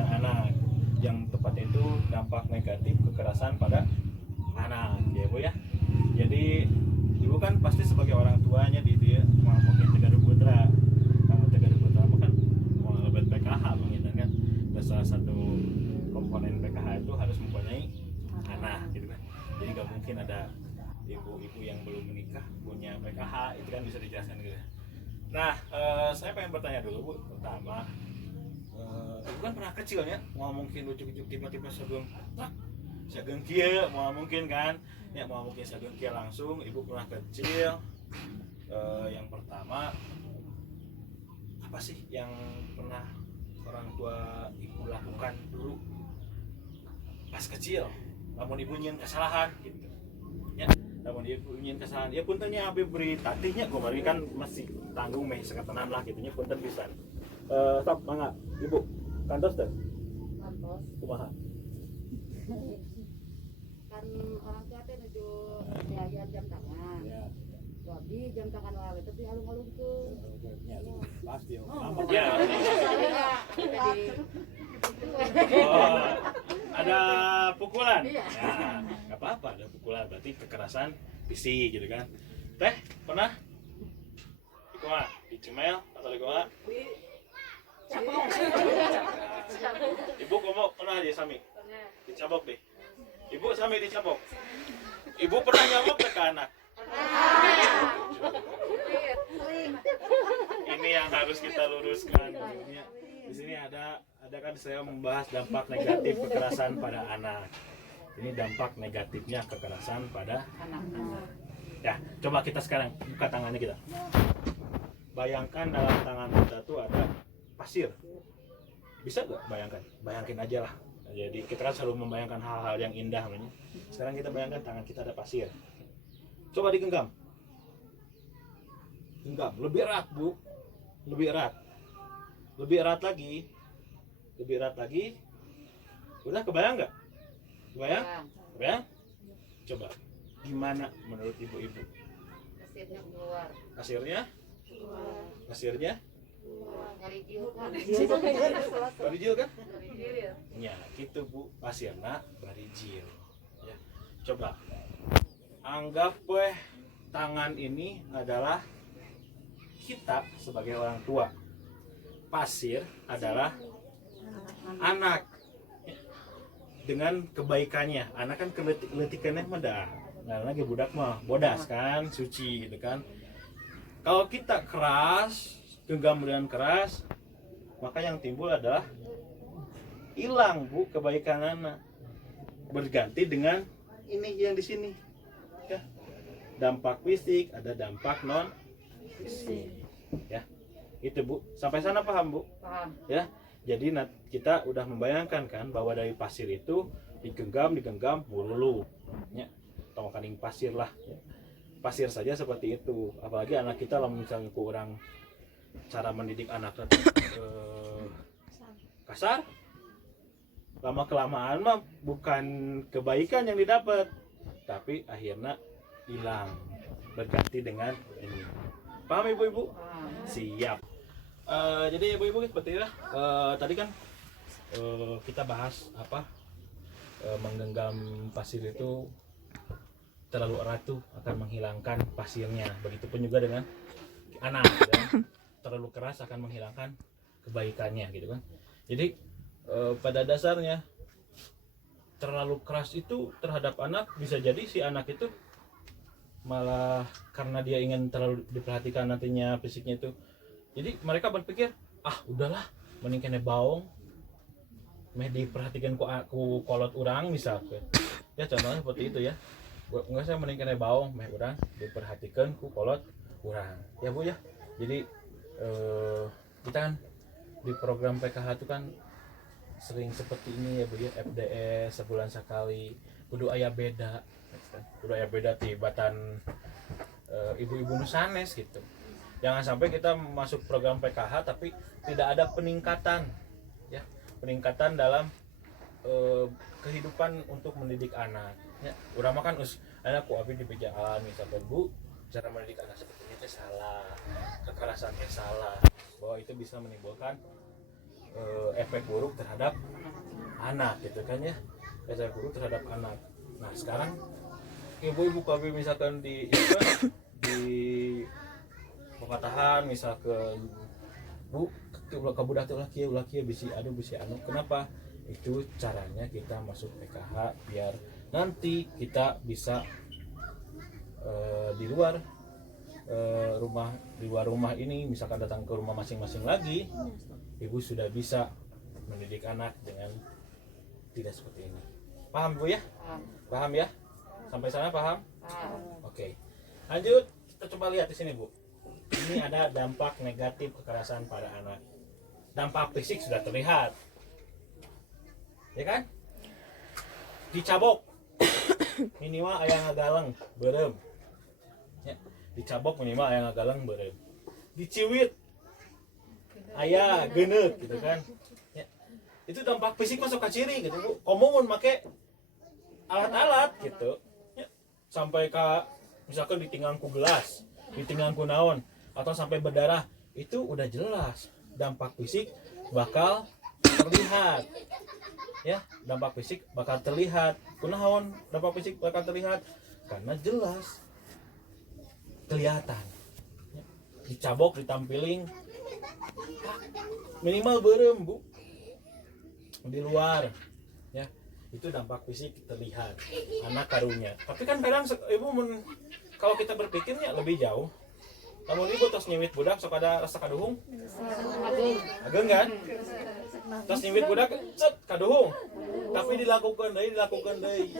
pendidikan anak. Yang tepat itu dampak negatif kekerasan pada anak, ya Bu ya. Jadi Ibu kan pasti sebagai orang tuanya di dia mau mungkin Tegaru Putra, kamu Tegaru Putra kan mau lebet PKH mungkin kan. Dan salah satu komponen PKH itu harus mempunyai anak gitu kan. Jadi nggak mungkin ada ibu-ibu yang belum menikah punya PKH, itu kan bisa dijelaskan gitu. Nah, saya pengen bertanya dulu Bu, pertama ibu kan pernah kecil ya, mau mungkin lucu-lucu tiba-tiba sebelum sageng kieu mau mungkin kan ya, mau mungkin sageng kieu langsung ibu pernah kecil. Yang pertama apa sih yang pernah orang tua ibu lakukan dulu pas kecil namun ibu nyin kesalahan gitu ya, namun ibu nyin kesalahan ya puntennya abi beri tatihnya kemarin kan masih tanggung meh seketenan lah gitunya punten pisan. Stop mangga ibu kantos deh Kantos kumaha kan orang tua teh nuju biaya jam tangan. ya. Jadi jam tangan wae tapi alung-alung tuh. Pasti ya. Oh, ada pukulan. Iya. Ya, nggak apa-apa ada pukulan berarti kekerasan fisik gitu kan. Teh pernah? Dikumaha? Dicemel atau dikumaha? Ibu kamu pernah aja sami? Dicabok deh. Ibu sami dicabok. Ibu pernah nyamuk ke anak? Ini yang harus kita luruskan. Di sini ada kan saya membahas dampak negatif kekerasan pada anak. Ini dampak negatifnya kekerasan pada Anak-anak. ya. Coba kita sekarang buka tangannya kita. Bayangkan dalam tangan kita tuh ada pasir. Bisa nggak bayangkan? Bayangin aja lah. Jadi kita kan selalu membayangkan hal-hal yang indah namanya. Sekarang kita bayangkan tangan kita ada pasir. Coba digenggam. Genggam, lebih erat Bu. Lebih erat. Lebih erat lagi. Lebih erat lagi. Udah kebayang nggak? Kebayang? Kebayang? Coba. Gimana menurut ibu-ibu? Pasirnya keluar. Pasirnya? Keluar. Pasirnya? Nyari jiukan. Barijil kan? Nyari jiukan. Ya, gitu Bu. Pasirna barijil. Ya. Coba. Anggap tangan ini adalah kita sebagai orang tua. Pasir adalah anak. Dengan kebaikannya, anak kan keletikannya mah nah lagi budak mah bodas kan, suci gitu kan. Kalau kita keras, genggam dengan keras, maka yang timbul adalah hilang Bu kebaikan anak. Berganti dengan ini yang di sini. Ya. Dampak fisik, ada dampak non fisik. Ya. Itu Bu. Sampai sana paham Bu? Paham. Ya. Jadi kita udah membayangkan kan bahwa dari pasir itu digenggam melulu. Ya. Tongkaning pasir lah. Ya. Pasir saja seperti itu. Apalagi anak kita lah misalnya kurang cara mendidik anak kasar. Lama kelamaan mah bukan kebaikan yang didapat, tapi akhirnya hilang berganti dengan ini. Paham ibu-ibu? Siap. Jadi ibu-ibu seperti itu. Tadi kan kita bahas apa menggenggam pasir itu terlalu erat tuh akan menghilangkan pasirnya. Begitupun juga dengan anak, ya. Terlalu keras akan menghilangkan kebaikannya gitu kan. Jadi pada dasarnya terlalu keras itu terhadap anak bisa jadi si anak itu malah karena dia ingin terlalu diperhatikan nantinya fisiknya itu. Jadi mereka berpikir, udahlah mending kena baong meh diperhatikan ku kolot urang misalkan. Ya contohnya seperti itu ya. Enggak saya mending kena baong meh urang diperhatikan ku kolot urang. Ya Bu ya. Jadi kita kan di program PKH itu kan sering seperti ini ya Bu ya, FDS sebulan sekali, kudu aya beda. Kudu aya beda tibatan ibu-ibu nusanes gitu. Jangan sampai kita masuk program PKH tapi tidak ada peningkatan ya, peningkatan dalam kehidupan untuk mendidik anak ya. Urang mah kan anakku abi dibejaan misalkan Bu, cara mendidik anak seperti ini salah, kekerasannya salah, bahwa itu bisa menimbulkan efek buruk terhadap anak gitu kan ya, efek buruk terhadap anak. Nah sekarang ibu-ibu KB misalkan di pematahan misalkan bu ke budak teh ulah kieu bisi anu, kenapa? Itu caranya kita masuk PKH biar nanti kita bisa di luar rumah ini misalkan datang ke rumah masing-masing lagi, ibu sudah bisa mendidik anak dengan tidak seperti ini. Paham Bu ya? Paham ya? Sampai sana paham? Oke. Lanjut, kita coba lihat di sini Bu. Ini ada dampak negatif kekerasan pada anak. Dampak fisik sudah terlihat, ya kan? Dicabok, minimal aya ngagaleng beureum. Ya, dicabok minimal aya ngagaleng beureum. Diciwit, aya geuneuh gitu kan. Ya. Itu dampak fisik masuk ke ciri gitu Bu. Komun make alat-alat gitu. Ya. Sampai ka misalkan ditinggang ku gelas, ditinggang ku naon atau sampai berdarah, itu udah jelas dampak fisik bakal terlihat. Ya, dampak fisik bakal terlihat. Kunaon dampak fisik bakal terlihat? Karena jelas kelihatan. Ya. Dicabok, ditampiling minimal beureum Bu. Di luar ya. Itu dampak fisik terlihat anak karunya. Tapi kan kadang ibu kalau kita berpikirnya lebih jauh. Kamu ibu tos nyewit budak sok ada rasa kaduhung? Ageng kan? Tos nyewit budak cet kaduhung. Tapi dilakukan deui.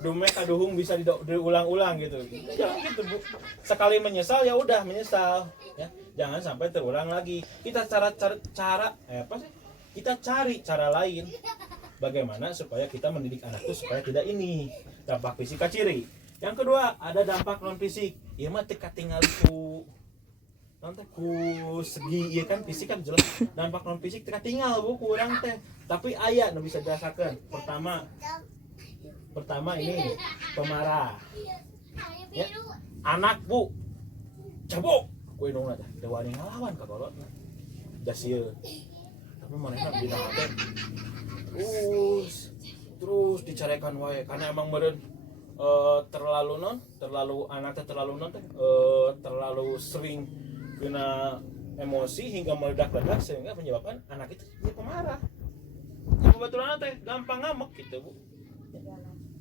Dume kaduhung bisa diulang-ulang gitu. Jangan gitu Bu. Sekali menyesal ya udah menyesal ya. Jangan sampai terulang lagi. Kita kita cari cara lain bagaimana supaya kita mendidik anak itu supaya tidak ini dampak fisik ciri. Yang kedua ada dampak non fisik. Ieu mah teu katingal ku segi ieu kan fisik kan jelas. Dampak non fisik teu katingal Bu ku urang teh. Tapi aya nu bisa dirasakeun. Pertama ini pemarah. Ya, anak Bu cabuk ku indungna teh teu wani ngalawan ka kolotna. Da sieun. Tapi manehna dina teh terus dicarekan wae karena emang meureun terlalu sering kena emosi hingga meledak-ledak sehingga menyebabkan anak itu jadi pemarah. Kabaturanna teh gampang ngamuk gitu Bu.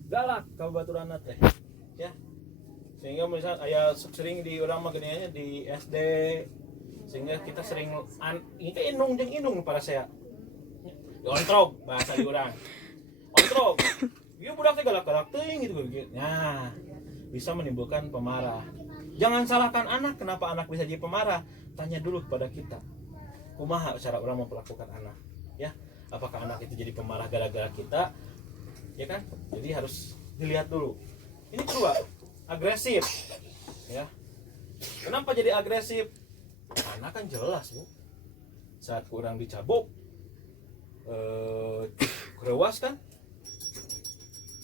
Galak kabaturanna teh. Ya. Sehingga misal aya sering di urang mah geuninnya di SD sehingga kita sering ini teh indung para saya. Ontrog bahasa di urang. Ontrog. Dia budak teh galak-galak teuing gitu. Nah, bisa menimbulkan pemarah. Jangan salahkan anak, kenapa anak bisa jadi pemarah? Tanya dulu kepada kita. Kumaha cara orang memperlakukan anak, ya? Apakah anak itu jadi pemarah gara-gara kita? Ya kan? Jadi harus dilihat dulu. Ini kedua, agresif. Ya. Kenapa jadi agresif? Anak kan jelas, Bu. Saat kurang dicabuk kerewas kan?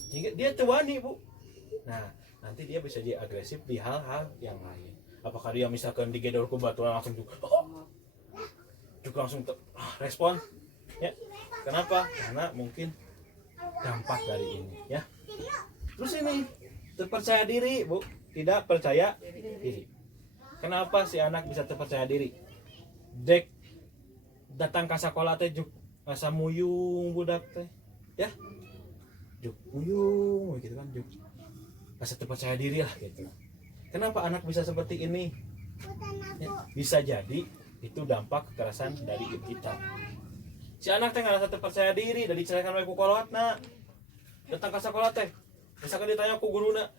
Dia tewani Bu. Nah nanti dia bisa jadi agresif di hal-hal yang lain. Apakah dia misalkan digedor ku baturan langsung juga langsung respon ya. Kenapa? Karena mungkin dampak dari ini ya. Terus ini terpercaya diri Bu, tidak percaya diri. Kenapa si anak bisa terpercaya diri? Dek datang ke sekolah teh juk asa muyung budak teh ya. Juk uyung gitu kan, juk rasa terpercaya diri lah gitu. Kenapa anak bisa seperti ini? Ya, bisa jadi itu dampak kekerasan dari ibu kita. Si anak teh ngerasa terpercaya diri dari diceraikan oleh ku kolotna. Datang ke sekolah teh, misalkan ditanya ku guruna,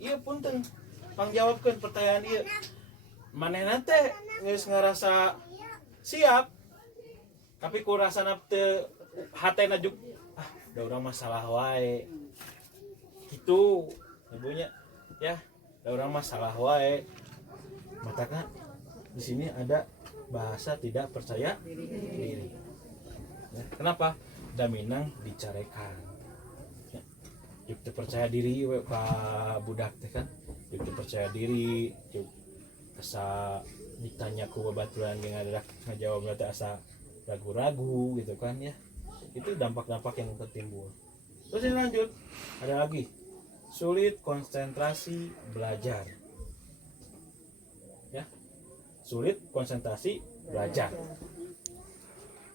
iya punten, pangjawabkeun pertanyaan ieu. Manehna teh geus ngarasa siap, tapi ku rasana teu hatena juk da urang masalah wae gitu ibunya ya, da urang masalah wae. Maka di sini ada bahasa tidak percaya diri ya, kenapa? Da minang dicarekan ya. Juk teu percaya diri ka budak teh kan, juk teu percaya diri, juk asa ditanya ku babaturan yang ada ngajawab berarti asa ragu-ragu gitu kan ya, itu dampak-dampak yang tertimbul. Terus yang lanjut ada lagi sulit konsentrasi belajar ya, sulit konsentrasi belajar.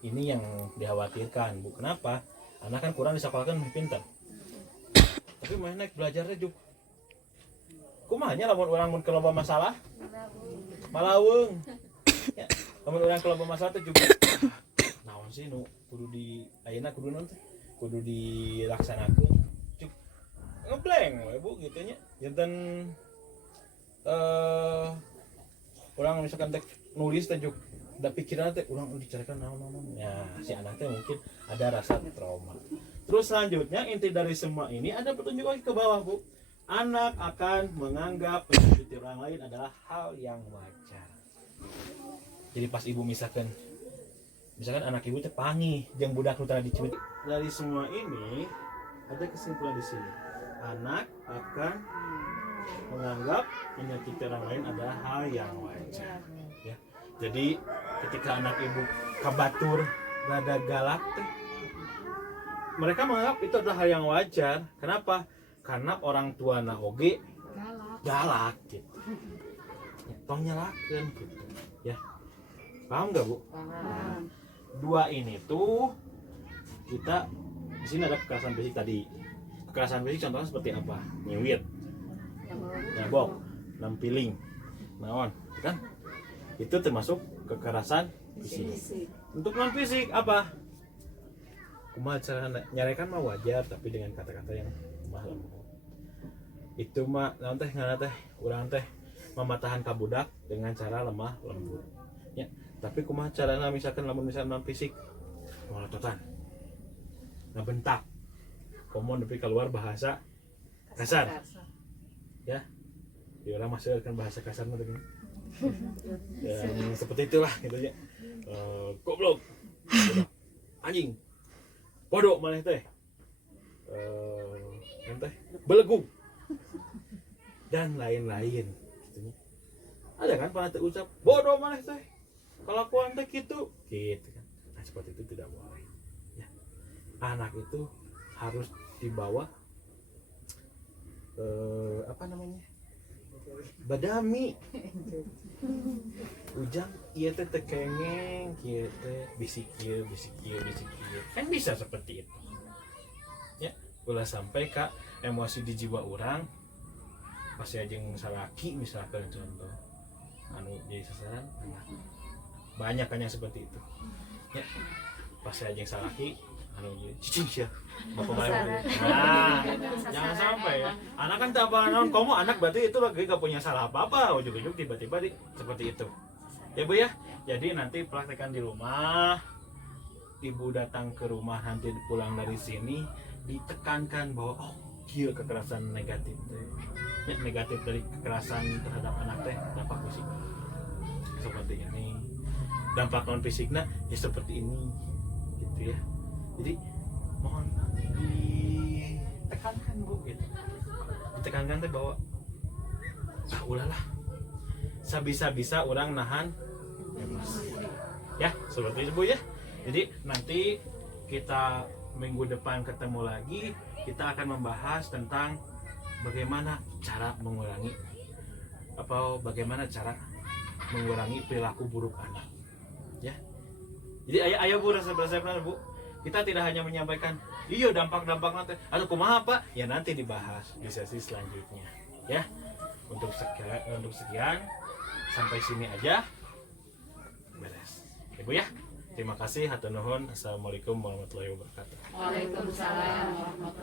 Ini yang dikhawatirkan Bu. Kenapa? Anak kan kurang disekolahkan pintar, tapi main naik belajarnya juga kumanya lamun orang mun keloba masalah malaweng ya, lamun orang keloba masalah teh juga naon sih nu kudu di ayeuna kudu naon teh kudu dilaksanakeun cuk ngeblank we Bu gitu nya. Janten orang misalkan teh nulis teh juk da pikiran teh urang dicarikan naon-naon ya, si anak teh mungkin ada rasa trauma. Terus selanjutnya inti dari semua ini ada petunjuk lagi ke bawah Bu. Anak akan menganggap menyakiti orang lain adalah hal yang wajar. Jadi pas ibu misalkan anak ibu teh panggih jeung budak nu tara dicuit. Dari semua ini ada kesimpulan di sini. Anak akan menganggap menyakiti orang lain adalah hal yang wajar. Ya. Jadi ketika anak ibu kabatur rada galak teh, mereka menganggap itu adalah hal yang wajar. Kenapa? Karena orang tua na oge galak gitu. Tong nyalakeun gitu. Ya. Paham nggak Bu? Paham. Dua ini tuh kita di sini ada kekerasan fisik tadi. Kekerasan fisik contohnya seperti apa? Nyiwit, nyabok, nampiling, naon, kan? Itu termasuk kekerasan fisik. Untuk non fisik apa? Kumaha cara nyarekan mah wajar, tapi dengan kata-kata yang lemah lembut. Itu mah naon teh ngaranna teh urang teh mematahan ka budak dengan cara lemah lembut. Ya, tapi kumaha carana misalkan lamun misalkan non fisik ngolototan. Ngabentak. Komon tapi keluar bahasa kasar. Ya. Di orang masih akan bahasa kasar mah teh. Yang seperti itulah gitu ya. Goblok. Anjing. Bodoh maneh teh. Teh belegu. Dan lain-lain gitu. Ada kan pernah terucap bodoh maneh teh. Kelakuan teh gitu kan. Nah, seperti itu tidak boleh. Ya. Anak itu harus dibawa apa namanya? Badami. Ujang ieu teh tekengeng, kieu teh bisik kieu. Kan bisa seperti itu. Ya, ulah sampai ka emosi di jiwa orang pas jeung salaki misalkan contoh anu jadi sasaran banyak kan yang seperti itu. Ya, pas jeung salaki anu jadi cicing sia. Bapak bayar. Nah, jangan sampai ya. Anak kan tak apa naon kamu anak berarti itu lagi gak punya salah apa-apa. Ujug-ujug tiba-tiba seperti itu. Ya Bu ya. Jadi nanti praktekkan di rumah. Ibu datang ke rumah nanti pulang dari sini ditekankan bahwa oh, kieu kekerasan negatif teh. Ya, negatif dari kekerasan terhadap anak teh dampak fisik. Seperti ini. Dampak non fisiknya ya seperti ini. Gitu ya. Jadi mohon ditekankan Bu gitu. Ditekankan teh bahwa ulahlah sabisa-bisa orang nahan emosi. Ya, seperti itu Bu ya. Jadi nanti kita minggu depan ketemu lagi, kita akan membahas tentang bagaimana cara mengurangi bagaimana cara mengurangi perilaku buruk anak. Ya. Jadi ayo Bu resep-resepnya Bu. Kita tidak hanya menyampaikan iya dampak-dampak nanti atau kumaha Pak, ya nanti dibahas di sesi selanjutnya. Ya. Untuk sekian sampai sini aja. Beres. Ibu ya. Terima kasih, hatur nuhun. Assalamualaikum warahmatullahi wabarakatuh. Waalaikumsalam warahmatullahi wabarakatuh.